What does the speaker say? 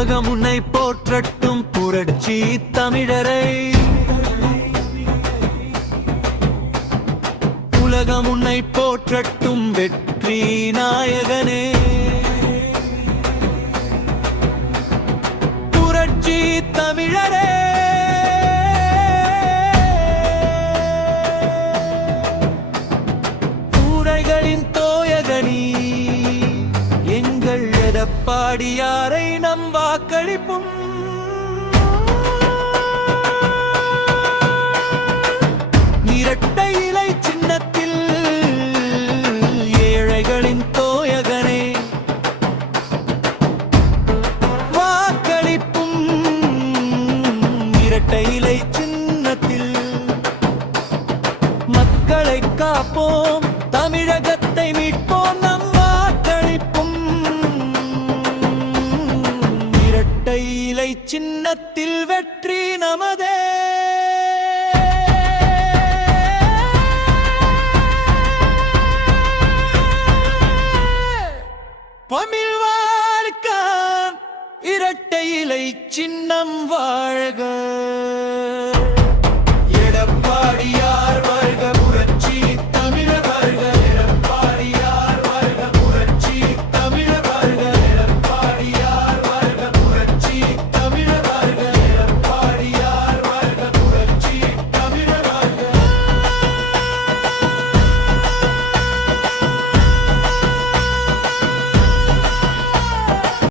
உலகம் உன்னை போற்றட்டும் புரட்சி தமிழரை. உலகம் உன்னை போற்றட்டும் வெற்றி நாயகனே. புரட்சி தமிழரே. பூனைகளின் தோயகனி எங்கள் எடப்பாடியாரை நம் வாக்களிப்பும். இரட்டை இலை சின்னத்தில் ஏழைகளின் தோயகனே வாக்களிப்பும். இரட்டை இலை சின்னத்தில் மக்களை காப்போம், தமிழகத்தை மீட்போம், நம் வாக்களிப்பும். இரட்டை இலை சின்னத்தில் வெற்றி நமதே. தமிழ் வாழ்க, இரட்டை இலை சின்னம் வாழ்க.